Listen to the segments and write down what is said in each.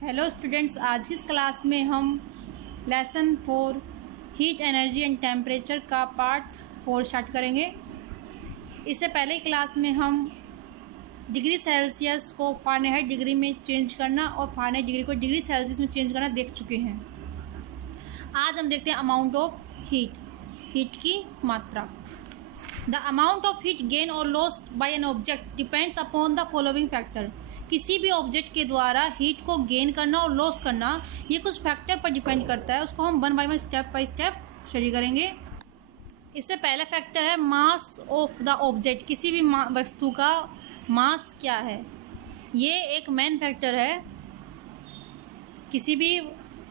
Hello students, आज की इस क्लास में हम lesson 4 heat energy and temperature का पार्ट 4 स्टार्ट करेंगे। इससे पहले क्लास में हम डिग्री सेल्सियस को फ़ारेनहाइट डिग्री में चेंज करना और फ़ारेनहाइट डिग्री को डिग्री सेल्सियस में चेंज करना देख चुके हैं। आज हम देखते हैं अमाउंट ऑफ हीट की मात्रा। The amount of heat gain और loss by an object depends upon the following factor. किसी भी ऑब्जेक्ट के द्वारा हीट को गेन करना और लॉस करना ये कुछ फैक्टर पर डिपेंड करता है। उसको हम वन बाय स्टेप स्टडी करेंगे। इससे पहला फैक्टर है मास ऑफ द ऑब्जेक्ट। किसी भी वस्तु का मास क्या है, ये एक मेन फैक्टर है। किसी भी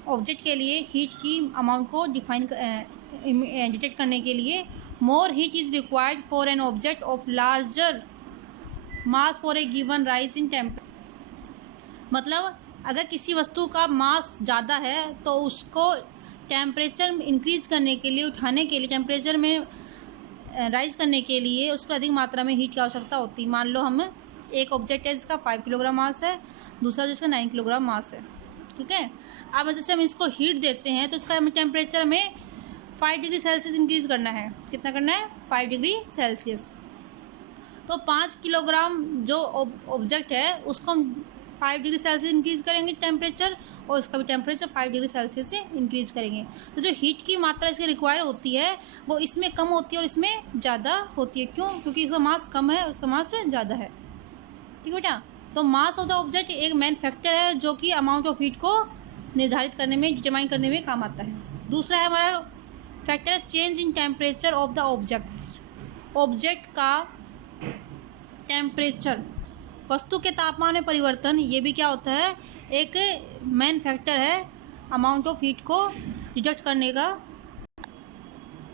ऑब्जेक्ट के लिए हीट की अमाउंट को डिटेक्ट करने के लिए मोर heat is required for an object of larger mass for a given rise in temperature. मतलब अगर किसी वस्तु का मास ज़्यादा है तो उसको टेम्परेचर इंक्रीज करने के लिए, उठाने के लिए, टेम्परेचर में राइज करने के लिए उसको अधिक मात्रा में हीट की आवश्यकता होती है। मान लो हम एक ऑब्जेक्ट है जिसका 5 किलोग्राम मास है, दूसरा जिसका 9 किलोग्राम मास है, ठीक है। अब जैसे हम इसको हीट देते हैं तो इसका हमें टेम्परेचर में 5 डिग्री सेल्सियस इंक्रीज़ करना है। कितना करना है? 5 डिग्री सेल्सियस। तो 5 किलोग्राम जो ऑब्जेक्ट है उसको हम 5 डिग्री सेल्सियस इंक्रीज़ करेंगे टेम्परेचर, और इसका भी टेम्परेचर 5 डिग्री सेल्सियस से इंक्रीज़ करेंगे। तो जो हीट की मात्रा इसकी रिक्वायर होती है वो इसमें कम होती है और इसमें ज़्यादा होती है। क्यों? क्योंकि इसका मास कम है, उसका मास ज़्यादा है, ठीक है बेटा। तो मास ऑफ द ऑब्जेक्ट एक मेन फैक्टर है जो कि अमाउंट ऑफ हीट को निर्धारित करने में, डिटरमाइन करने में काम आता है। दूसरा है हमारा फैक्टर है change in temperature of the object. Object का टेम्परेचर, वस्तु के तापमान में परिवर्तन, ये भी क्या होता है? एक मेन फैक्टर है अमाउंट ऑफ हीट को डिटेक्ट करने का।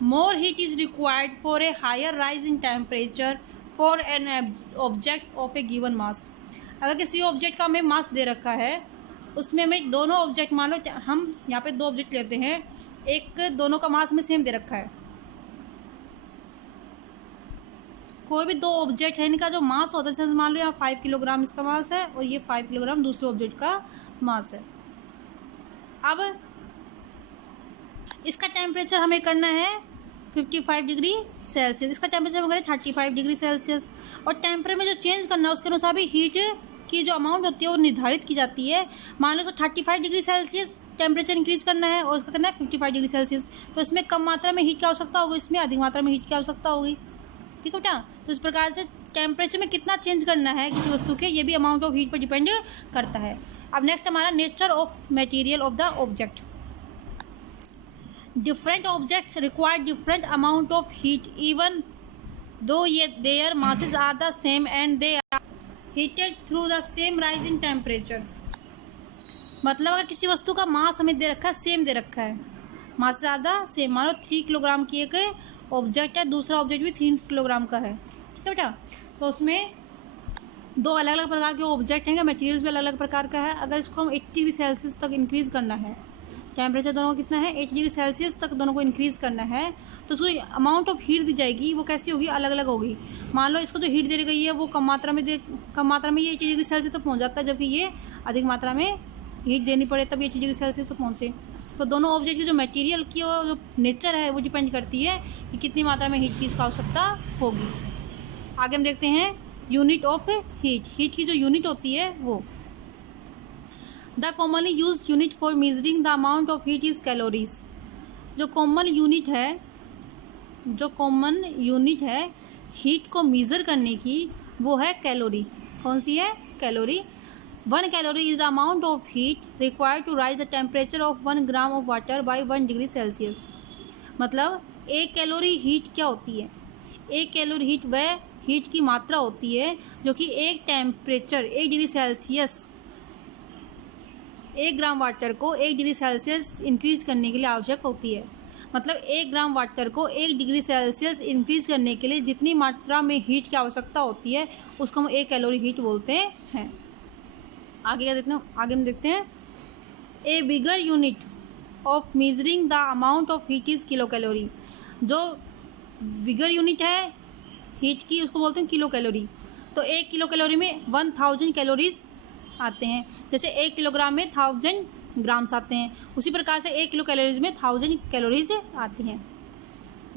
More heat is required for a higher rise in temperature for an object of a given mass. अगर किसी ऑब्जेक्ट का हमें मास दे रखा है, उसमें हमें दोनों ऑब्जेक्ट, मान लो हम यहाँ पे 2 ऑब्जेक्ट लेते हैं, एक दोनों का मास में सेम दे रखा है। कोई भी 2 ऑब्जेक्ट है, इनका जो मास होता है, जैसे मान लो यहाँ 5 किलोग्राम इसका मास है और ये 5 किलोग्राम दूसरे ऑब्जेक्ट का मास है। अब इसका टेम्परेचर हमें करना है 55 डिग्री सेल्सियस, इसका टेम्परेचर हमें करना है 35 डिग्री सेल्सियस। और टेम्परेचर में जो चेंज करना है उसके अनुसार भी हीट की जो अमाउंट होती है वो निर्धारित की जाती है। मान लो तो 35 डिग्री सेल्सियस टेम्परेचर इंक्रीज़ करना है और उसका करना है 55 डिग्री सेल्सियस। तो इसमें कम मात्रा में हीट की आवश्यकता होगी, इसमें अधिक मात्रा में हीट की आवश्यकता होगी, ठीक है बेटा। तो इस प्रकार से टेम्परेचर में कितना चेंज करना है किसी वस्तु के, ये भी अमाउंट ऑफ हीट पर डिपेंड करता है। अब नेक्स्ट हमारा nature of material of the object. Different objects require different amount of heat even though ये their masses are the same and they are heated through the same rise in temperature. मतलब अगर किसी वस्तु का मास हमें दे रखा है, सेम दे रखा है, मास ज़्यादा सेम, मान लो 3 किलोग्राम की एक ऑब्जेक्ट है, दूसरा ऑब्जेक्ट भी 3 किलोग्राम का है, ठीक है बेटा। तो उसमें 2 अलग अलग प्रकार के ऑब्जेक्ट हैं, मटेरियल्स भी अलग अलग प्रकार का है। अगर इसको हम 80 डिग्री सेल्सियस तक इंक्रीज़ करना है, टेम्परेचर दोनों का कितना है? 80 डिग्री सेल्सियस तक दोनों को इंक्रीज़ करना है, तो उसको अमाउंट ऑफ हीट दी जाएगी, वो कैसी होगी? अलग अलग होगी। मान लो इसको जो हीट दे गई है वो कम मात्रा में ये 80 डिग्री सेल्सियस तक पहुँच जाता है, जबकि ये अधिक मात्रा में हीट देनी पड़े तब ये 80 डिग्री सेल्सियस तक पहुँचे। तो दोनों ऑब्जेक्ट की जो मटेरियल की जो नेचर है वो डिपेंड करती है कि कितनी मात्रा में हीट की इसको आवश्यकता होगी। आगे हम देखते हैं यूनिट ऑफ हीट। हीट की जो यूनिट होती है वो the commonly use unit for measuring the amount of heat is calories. जो कॉमन यूनिट है हीट को मेज़र करने की वो है कैलोरी। कौन सी है? Calorie. 1 calorie is the amount of heat required to rise the temperature of 1 gram of water by 1 degree Celsius. मतलब 1 कैलोरी हीट क्या होती है? 1 कैलोरी हीट वह हीट की मात्रा होती है जो कि एक temperature 1 degree Celsius, 1 gram water को 1 डिग्री सेल्सियस इंक्रीज़ करने के लिए आवश्यक होती है। मतलब 1 ग्राम वाटर को 1 डिग्री सेल्सियस इंक्रीज़ करने के लिए जितनी मात्रा में हीट की आवश्यकता होती है उसको हम 1 कैलोरी हीट बोलते हैं। आगे क्या देखते हैं? आगे हम देखते हैं a bigger unit of measuring the amount of heat is kilo calorie. जो बिगर यूनिट है हीट की उसको बोलते हैं किलो कैलोरी। तो 1 किलो कैलोरी में 1000 कैलोरीज आते हैं, जैसे 1 किलोग्राम में 1000 ग्राम्स आते हैं, उसी प्रकार से 1 किलो कैलोरीज में 1000 कैलोरीज आती हैं।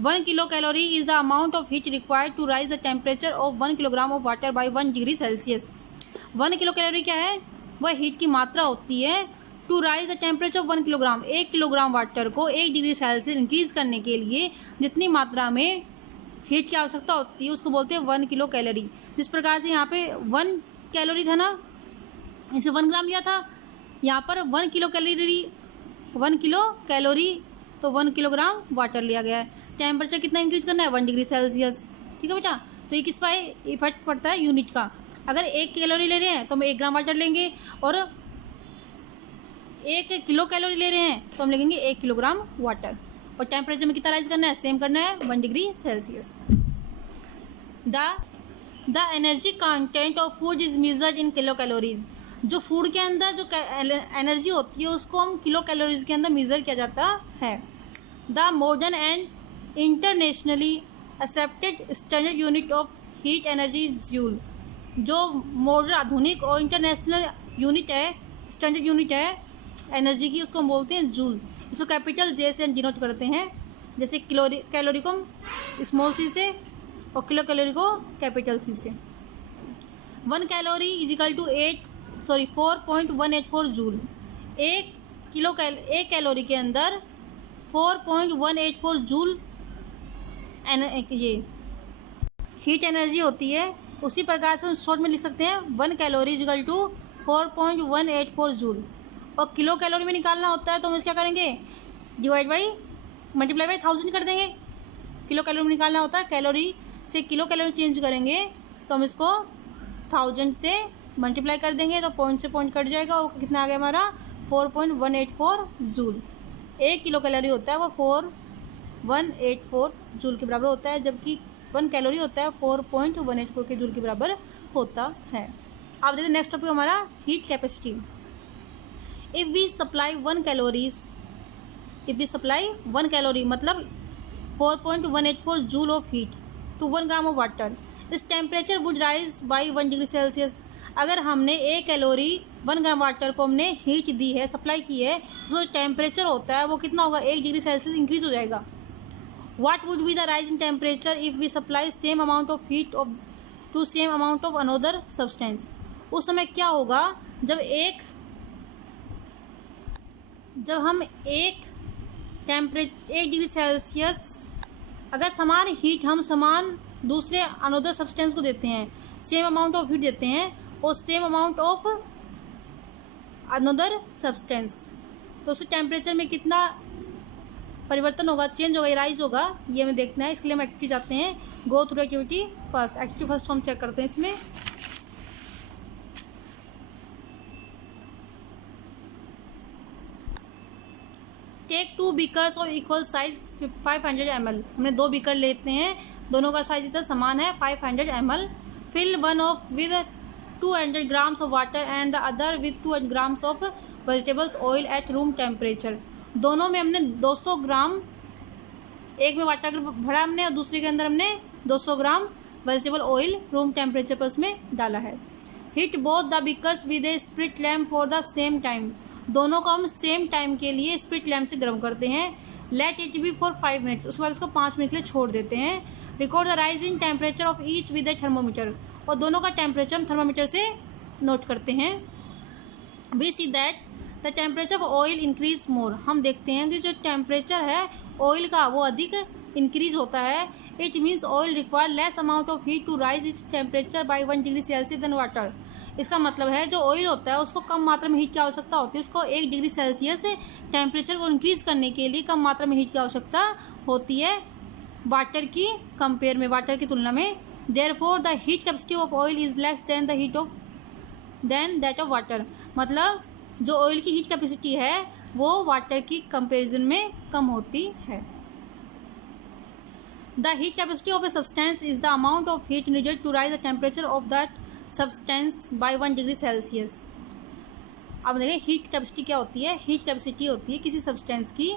1 kilo calorie is the amount of heat required to rise the temperature of 1 kilogram of water by 1 degree Celsius. 1 kilo calorie क्या है? वह हीट की मात्रा होती है to rise the temperature of 1 kilogram, 1 kilogram water को 1 डिग्री सेल्सियस इंक्रीज करने के लिए जितनी मात्रा में हीट की आवश्यकता होती है उसको बोलते हैं 1 किलो कैलोरी। जिस प्रकार से यहाँ पे 1 कैलोरी था ना, इसे 1 ग्राम लिया था, यहाँ पर 1 किलो कैलोरी तो 1 किलोग्राम वाटर लिया गया है। टेम्परेचर कितना इंक्रीज करना है? 1 डिग्री सेल्सियस। ठीक है बेटा, तो ये किस पर इफेक्ट पड़ता है? यूनिट का। अगर 1 कैलोरी ले रहे हैं तो हम 1 ग्राम वाटर लेंगे, और 1 किलो कैलोरी ले रहे हैं तो हम लेंगे 1 किलोग्राम वाटर। और टेम्परेचर में कितना राइज करना है? सेम करना है, 1 degree Celsius. The energy content of food is measured in kilo calories. जो फूड के अंदर जो एनर्जी होती है उसको हम किलो कैलोरीज के अंदर मेज़र किया जाता है। The modern and internationally accepted standard unit of heat energy is joule. जो मॉडर्न आधुनिक और इंटरनेशनल यूनिट है, स्टैंडर्ड यूनिट है एनर्जी की, उसको हम बोलते हैं जूल। इसको कैपिटल जे से डिनोट करते हैं, जैसे कैलोरी को स्मॉल सी से और किलो कैलोरी को कैपिटल सी से। 1 calorie is equal to 4.184 joule. 1 calorie के अंदर 4.184 जूल ये हीट एनर्जी होती है। उसी प्रकार से हम शॉर्ट में लिख सकते हैं 1 calorie is equal to 4.184 joule. और किलो कैलोरी में निकालना होता है तो हम इसे क्या करेंगे? डिवाइड बाई मल्टीप्लाई बाई 1000 कर देंगे। किलो कैलोरी में निकालना होता है, कैलोरी से किलो कैलोरी चेंज करेंगे तो हम इसको 1000 से मल्टीप्लाई कर देंगे तो पॉइंट से पॉइंट कट जाएगा और कितना आ गया हमारा? 4.184 जूल। 1 किलो कैलोरी होता है वो 4.184 जूल के बराबर होता है, जबकि 1 कैलोरी होता है 4.184 के जूल के बराबर होता है। अब देखते नेक्स्ट टॉपिक हमारा heat capacity. If we supply 1 calorie मतलब 4.184 joule of heat to 1 gram of water, इस temperature would rise by 1 degree Celsius. अगर हमने 1 कैलोरी 1 ग्राम वाटर को हमने हीट दी है, सप्लाई की है, तो टेम्परेचर होता है वो कितना होगा? 1 डिग्री सेल्सियस इंक्रीज हो जाएगा। What would be the rise in temperature if we supply same amount of heat to same amount of another substance. उस समय क्या होगा जब हम 1 डिग्री सेल्सियस अगर समान हीट हम समान दूसरे अनदर सब्सटेंस को देते हैं, सेम अमाउंट ऑफ हीट देते हैं और same amount of another substance, तो उसके टेम्परेचर में कितना परिवर्तन होगा, चेंज होगा, राइज होगा, ये हमें देखना है। इसके लिए हम एक्टिविटी जाते हैं। Go through activity first. Activity first हम चेक करते हैं इसमें। Take 2 beakers of equal size 500 ml। हमने 2 बीकर लेते हैं, दोनों का साइज इतना समान है 500 ml। Fill one of with 200 grams of water and the other with 200 grams of vegetables oil at room temperature. दोनों में हमने 200 ग्राम, एक में वाटर भरा हमने और दूसरे के अंदर हमने 200 ग्राम वेजिटेबल ऑयल रूम टेम्परेचर पर उसमें डाला है। Heat both the beakers with A spirit lamp for the same time. दोनों को हम सेम टाइम के लिए स्प्रिट लैम्प से गर्म करते हैं। Let it be for 5 minutes. उसके बाद उसको 5 मिनट के लिए छोड़ देते हैं। Record the rise in temperature of each with A thermometer. और दोनों का टेम्परेचर हम थर्मोमीटर से नोट करते हैं। We see that the temperature of oil increase more. हम देखते हैं कि जो टेम्परेचर है ऑयल का वो अधिक इंक्रीज होता है। It means oil require less amount of heat to rise its temperature by 1 degree Celsius then water. इसका मतलब है जो ऑयल होता है उसको कम मात्रा में हीट की आवश्यकता होती है। उसको 1 डिग्री सेल्सियस टेम्परेचर को इंक्रीज करने के लिए कम मात्रा में हीट की आवश्यकता होती है वाटर की कंपेयर में, वाटर की तुलना में। Therefore the heat capacity of oil is less than that of water. मतलब जो ऑयल की हीट कैपेसिटी है वो वाटर की कंपेरिजन में कम होती है। The heat capacity of a substance is the amount of heat needed to rise the temperature of that substance by 1 degree Celsius. अब देखिए हीट कैपेसिटी क्या होती है। हीट कैपेसिटी होती है किसी सब्सटेंस की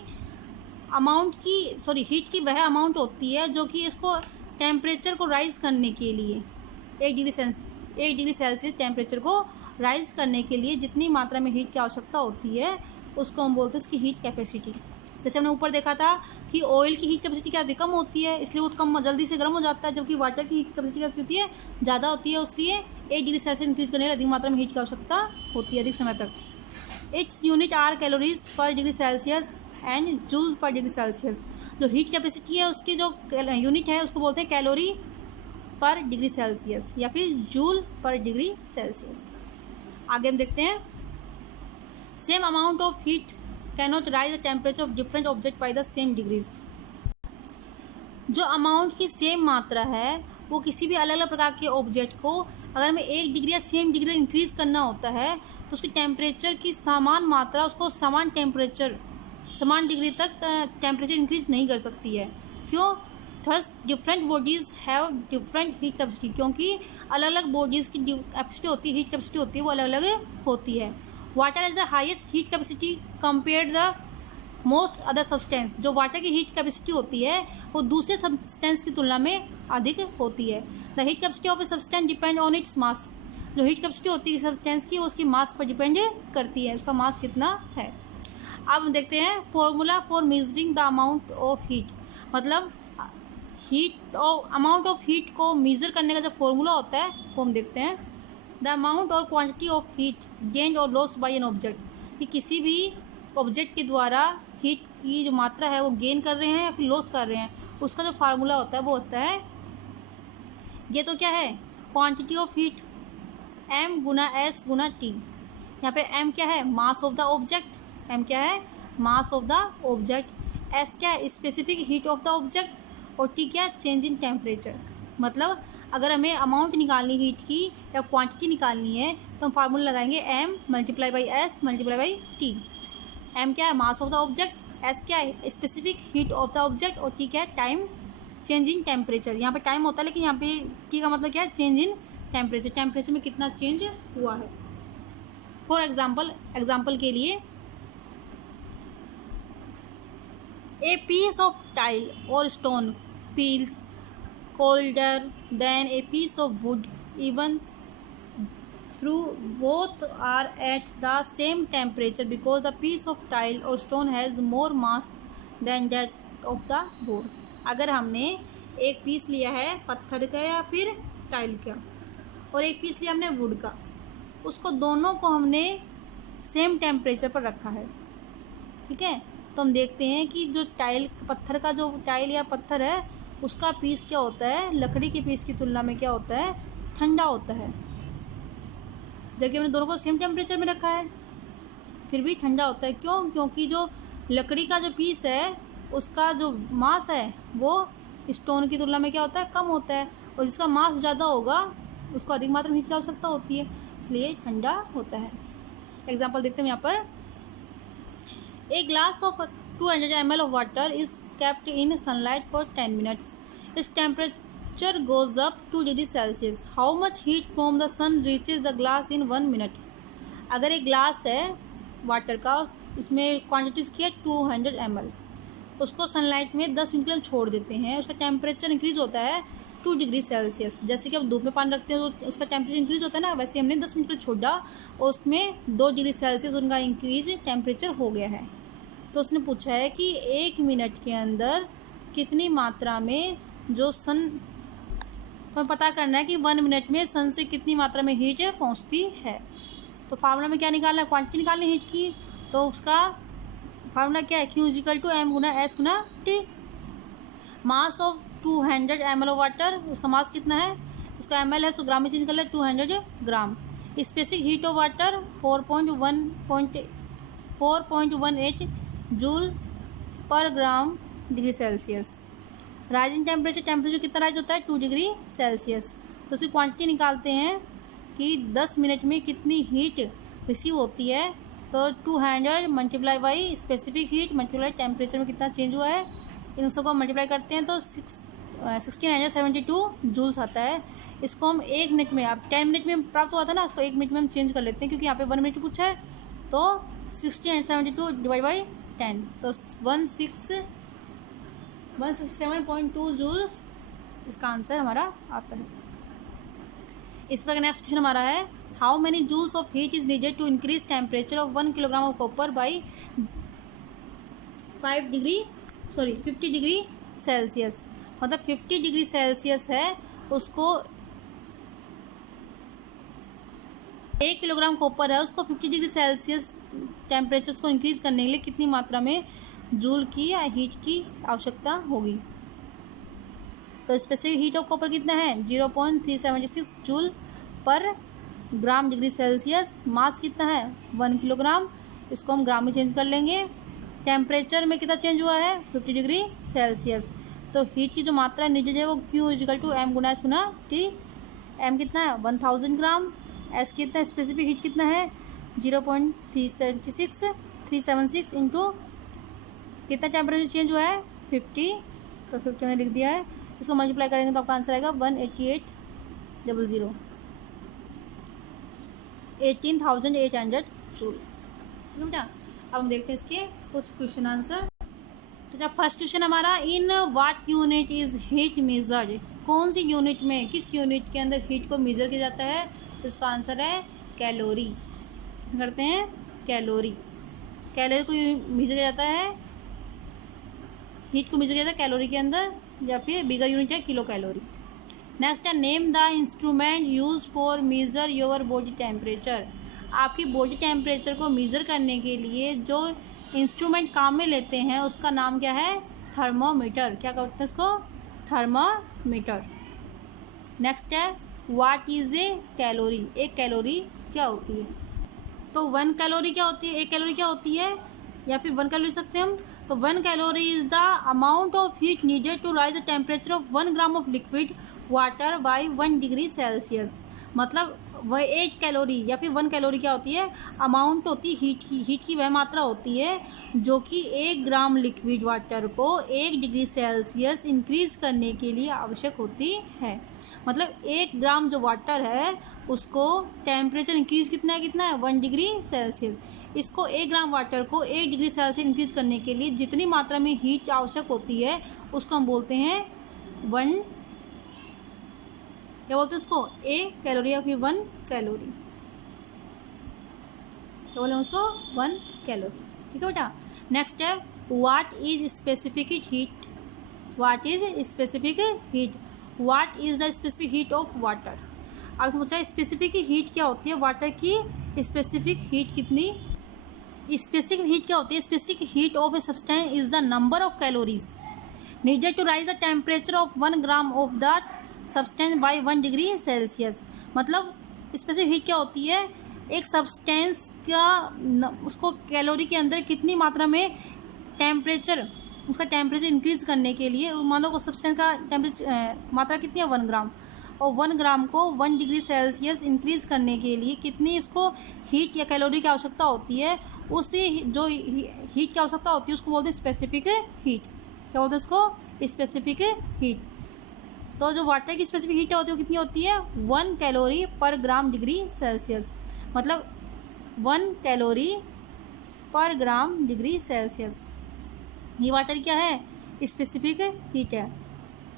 हीट की वह अमाउंट होती है जो कि इसको टेम्परेचर को राइज करने के लिए 1 डिग्री सेल्सियस टेम्परेचर को राइज करने के लिए जितनी मात्रा में हीट की आवश्यकता होती है उसको हम बोलते हैं उसकी हीट कैपेसिटी। जैसे हमने ऊपर देखा था कि ऑयल की हीट कैपेसिटी क्या होती है, कम होती है, इसलिए वो कम जल्दी से गर्म हो जाता है, जबकि वाटर की हीट कैपेसिटी क्या होती है, ज़्यादा होती है, इसलिए 8 डिग्री सेल्सियस इंक्रीज करने के लिए अधिक मात्रा में हीट की आवश्यकता होती है अधिक समय तक। Its unit are calories per degree Celsius and joule per degree Celsius. जो हीट कैपेसिटी है उसकी जो यूनिट है उसको बोलते हैं कैलोरी पर डिग्री सेल्सियस या फिर जूल पर डिग्री सेल्सियस। आगे हम देखते हैं, same amount of heat cannot rise the temperature of different object by the same degrees. जो अमाउंट की सेम मात्रा है वो किसी भी अलग अलग प्रकार के ऑब्जेक्ट को अगर हमें 1 डिग्री या सेम डिग्री इंक्रीज करना होता है तो उसकी टेम्परेचर की समान मात्रा उसको समान डिग्री तक टेम्परेचर इंक्रीज नहीं कर सकती है। क्यों? Thus different bodies have different heat capacity, क्योंकि अलग अलग बॉडीज़ की कैपेसिटी होती है, हीट कैपेसिटी होती है, वो अलग अलग होती है। Water is the highest heat capacity compare the most other substance. जो वाटर की हीट कैपेसिटी होती है वो दूसरे सब्सटेंस की तुलना में अधिक होती है। The heat capacity of a substance depend on its mass. जो हीट कैपेसिटी होती है सब्सटेंस की वो उसकी मास पर डिपेंड करती है, उसका मास कितना है। अब देखते हैं formula for measuring the amount of heat, मतलब हीट और अमाउंट ऑफ हीट को मेज़र करने का जो फॉर्मूला होता है वो हम देखते हैं। द अमाउंट और क्वांटिटी ऑफ हीट गेन्ड और लॉस्ट बाय एन ऑब्जेक्ट, कि किसी भी ऑब्जेक्ट के द्वारा हीट की जो मात्रा है वो गेन कर रहे हैं या फिर लॉस कर रहे हैं, उसका जो फार्मूला होता है वो होता है, ये तो क्या है, क्वांटिटी ऑफ हीट m गुना s गुना t। यहाँ पे m क्या है, mass of the object, m क्या है, mass of the object, s क्या है, specific heat of the object, और t क्या है, चेंज इन टेम्परेचर। मतलब अगर हमें अमाउंट निकालनी हीट की या क्वांटिटी निकालनी है तो हम फार्मूला लगाएंगे m multiply by s multiply by t। m क्या है, mass of the object, s क्या है, specific heat of the object, और t क्या है, टाइम चेंज इन टेम्परेचर। यहाँ पे टाइम होता है लेकिन यहाँ पे t का मतलब क्या है, चेंज इन टेम्परेचर, टेम्परेचर में कितना चेंज हुआ है। फॉर एग्जाम्पल के लिए ए पीस ऑफ टाइल और stone feels colder than a piece of wood even though both are at the same temperature because the piece of tile or stone has more mass than that of the wood। अगर हमने एक piece लिया है पत्थर का या फिर tile का और एक पीस लिया हमने वुड का, उसको दोनों को हमने सेम टेम्परेचर पर रखा है, ठीक है, तो हम देखते हैं कि जो पत्थर का जो टाइल या पत्थर है उसका पीस क्या होता है, लकड़ी के पीस की तुलना में क्या होता है, ठंडा होता है। जबकि हमने दोनों को सेम टेम्परेचर में रखा है फिर भी ठंडा होता है। क्यों? क्योंकि जो लकड़ी का जो पीस है उसका जो मास है वो स्टोन की तुलना में क्या होता है, कम होता है, और जिसका मास ज़्यादा होगा उसको अधिक मात्रा में हीट की आवश्यकता होती है, इसलिए ठंडा होता है। एग्जाम्पल देखते हैं यहाँ पर, a glass of 200 ml of water is kept in sunlight for 10 minutes. Its temperature goes up 2 degree Celsius. How much heat from the sun reaches the glass in 1 minute? अगर एक ग्लास है water का, उसमें quantities की है 200 ml, उसको sunlight में 10 minute के लिए छोड़ देते हैं, उसका टेम्परेचर इंक्रीज़ होता है 2 डिग्री सेल्सियस। जैसे कि अब धूप में पानी रखते हैं तो उसका टेम्परेचर इंक्रीज़ होता है ना, वैसे हमने 10 मिनट के लिए छोड़ा और उसमें 2 डिग्री सेल्सियस उनका इंक्रीज टेम्परेचर हो गया है। तो उसने पूछा है कि 1 मिनट के अंदर कितनी मात्रा में जो सन, तो पता करना है कि 1 मिनट में सन से कितनी मात्रा में हीट पहुंचती है। तो फार्मूला में क्या निकालना है, क्वांटिटी निकालनी हीट की, तो उसका फार्मूला क्या है, Q इजिकल टू m गुना s गुना t। Mass of 200 ml of water, उसका मास कितना है, उसका ml है, उसको ग्राम में चेंज कर ले, 200 gram. Specific heat of water 4.18 joule per gram degree Celsius. Rising temperature कितना राइज होता है, 2 डिग्री सेल्सियस। तो उसकी क्वांटिटी निकालते हैं कि 10 मिनट में कितनी हीट रिसीव होती है, तो 200 multiply by specific heat multiply temperature में कितना चेंज हुआ है, इन सबको मल्टीप्लाई करते हैं तो 1672 जूल्स आता है। इसको हम 1 मिनट में, अब 10 मिनट में प्राप्त हुआ था ना, उसको 1 मिनट में हम चेंज कर लेते हैं क्योंकि यहाँ पे 1 मिनट पूछा है, तो 1672 डिवाइड बाई 10 तो 167.2 जूल्स इसका आंसर हमारा आता है। इस पर नेक्स्ट क्वेश्चन हमारा है, how many joules of heat is needed to increase temperature of 1 kilogram of copper by 50 degree Celsius. मतलब 50 डिग्री सेल्सियस है, उसको 1 किलोग्राम कॉपर है, उसको 50 डिग्री सेल्सियस टेम्परेचर को इंक्रीज करने के लिए कितनी मात्रा में जूल की या हीट की आवश्यकता होगी। तो स्पेसिफिक हीट ऑफ कॉपर कितना है 0.376 joule per gram degree Celsius. मास कितना है 1 किलोग्राम, इसको हम ग्राम में चेंज कर लेंगे। टेम्परेचर में कितना चेंज हुआ है 50 डिग्री सेल्सियस। तो हीट की जो मात्रा नीडेड है वो Q इजिकल टू एम गुना एस गुना टी। एम कितना है 1000 ग्राम, एस कितना स्पेसिफिक हीट कितना है 0.376 इंटू कितना टेम्परेचर चेंज हुआ है 50, तो 50 मैंने लिख दिया है। इसको मल्टीप्लाई करेंगे तो आपका आंसर आएगा 18800 18,800 जूल। ठीक है बेटा। अब हम देखते हैं इसके कुछ क्वेश्चन आंसर। तो जब फर्स्ट क्वेश्चन हमारा, in what unit is heat measured, कौन सी यूनिट में, किस यूनिट के अंदर हीट को मेजर किया जाता है, तो इसका आंसर है कैलोरी। करते हैं कैलोरी। कैलोरी को मेजर किया जाता है, हीट को मेजर किया जाता है कैलोरी के अंदर, या फिर बिगर यूनिट है किलो कैलोरी। नेक्स्ट है, name the instrument use for major your body temperature. आपकी बॉडी टेम्परेचर को मेजर करने के लिए जो इंस्ट्रूमेंट काम में लेते हैं उसका नाम क्या है थर्मोमीटर। क्या कहते हैं उसको थर्मोमीटर। नेक्स्ट है, व्हाट इज ए कैलोरी, एक कैलोरी क्या होती है। तो 1 कैलोरी क्या होती है, एक कैलोरी क्या होती है, या फिर 1 कैलोरी सकते हैं हम। तो 1 calorie is the amount of heat needed to rise the temperature of 1 gram of liquid water by 1 degree Celsius. मतलब वह 1 कैलोरी या फिर 1 कैलोरी क्या होती है, अमाउंट होती है हीट की वह मात्रा होती है जो कि 1 ग्राम लिक्विड वाटर को 1 डिग्री सेल्सियस इंक्रीज करने के लिए आवश्यक होती है। मतलब 1 ग्राम जो वाटर है उसको टेम्परेचर इंक्रीज कितना है 1 डिग्री सेल्सियस। इसको 1 ग्राम वाटर को 1 डिग्री सेल्सियस इंक्रीज करने के लिए जितनी मात्रा में हीट आवश्यक होती है उसको हम बोलते हैं 1, क्या बोलते हैं उसको, ए कैलोरी या फिर 1 कैलोरी। क्या बोले उसको 1 कैलोरी। ठीक है बेटा। नेक्स्ट है, what is specific heat, what is specific heat, what is the specific heat of water. अब सोचा स्पेसिफिक हीट क्या होती है, वाटर की स्पेसिफिक हीट कितनी, स्पेसिफिक हीट क्या होती है, specific heat of a substance is the number of calories needed to rise the temperature of 1 gram of the substance by 1 degree Celsius. मतलब स्पेसिफिक हीट क्या होती है, एक सब्सटेंस का उसको कैलोरी के अंदर कितनी मात्रा में टेम्परेचर, उसका टेम्परेचर इंक्रीज करने के लिए, मान लो सब्सटेंस का टेम्परेचर मात्रा कितनी है 1 ग्राम, और 1 ग्राम को 1 डिग्री सेल्सियस इंक्रीज करने के लिए कितनी इसको हीट या कैलोरी की आवश्यकता होती है, उसी जो हीट की आवश्यकता होती है उसको बोलते हैं स्पेसिफिक हीट। क्या बोलते हैं उसको, स्पेसिफिक हीट। तो जो वाटर की स्पेसिफिक हीट होती है वो कितनी होती है 1 कैलोरी पर ग्राम डिग्री सेल्सियस। मतलब 1 कैलोरी पर ग्राम डिग्री सेल्सियस, ये वाटर क्या है स्पेसिफिक हीट है।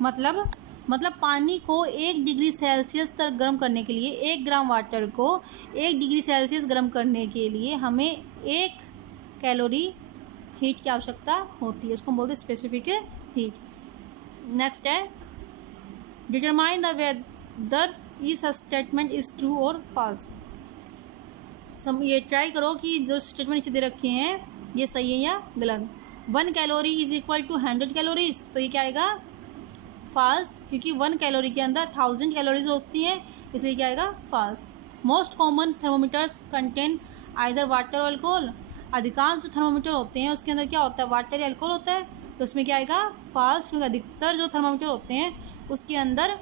मतलब पानी को 1 डिग्री सेल्सियस तक गर्म करने के लिए, 1 ग्राम वाटर को 1 डिग्री सेल्सियस गर्म करने के लिए हमें 1 कैलोरी हीट की आवश्यकता होती है, उसको हम बोलते हैं स्पेसिफिक हीट। नेक्स्ट है, डिटरमाइन द वेदर इस स्टेटमेंट इज ट्रू और फॉल्स। ये ट्राई करो कि जो स्टेटमेंट नीचे दे रखे हैं ये सही है या गलत। 1 calorie is equal to 100 calories, तो ये क्या आएगा फॉल्स, क्योंकि 1 कैलोरी के अंदर 1000 कैलोरीज होती हैं, इसलिए क्या आएगा false. Most common thermometers contain either water और अल्कोहल। अधिकांश जो थर्मोमीटर होते हैं उसके अंदर क्या होता है वाटर या अल्कोहल होता है, तो उसमें क्या आएगा फॉल्स, क्योंकि अधिकतर जो थर्मोमीटर होते हैं उसके अंदर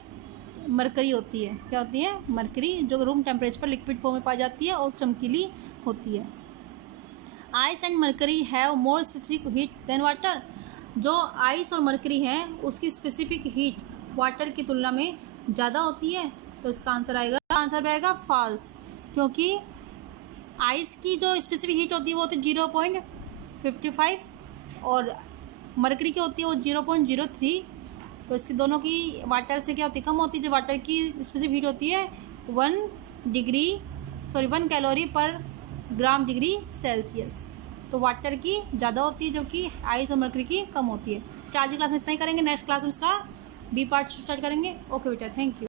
मरकरी होती है। क्या होती है मरकरी, जो रूम टेम्परेचर पर लिक्विड फॉर्म में पाई जाती है और चमकीली होती है। Ice and mercury have more specific heat than water. जो आइस और मरकरी हैं उसकी स्पेसिफिक हीट वाटर की तुलना में ज़्यादा होती है, तो इसका आंसर आएगा फॉल्स, क्योंकि आइस की जो स्पेसिफिक हीट होती है वो होती है 0.55 और मरकरी की होती है वो 0.03। तो इसकी दोनों की वाटर से क्या होती है कम होती है। जो वाटर की स्पेसिफिक हीट होती है 1 डिग्री 1 कैलोरी पर ग्राम डिग्री सेल्सियस। तो वाटर की ज़्यादा होती है, जो कि आइस और मरकरी की कम होती है। तो आज की क्लास में इतना ही करेंगे, नेक्स्ट क्लास में इसका बी पार्ट स्टार्ट करेंगे। ओके बेटा, थैंक यू।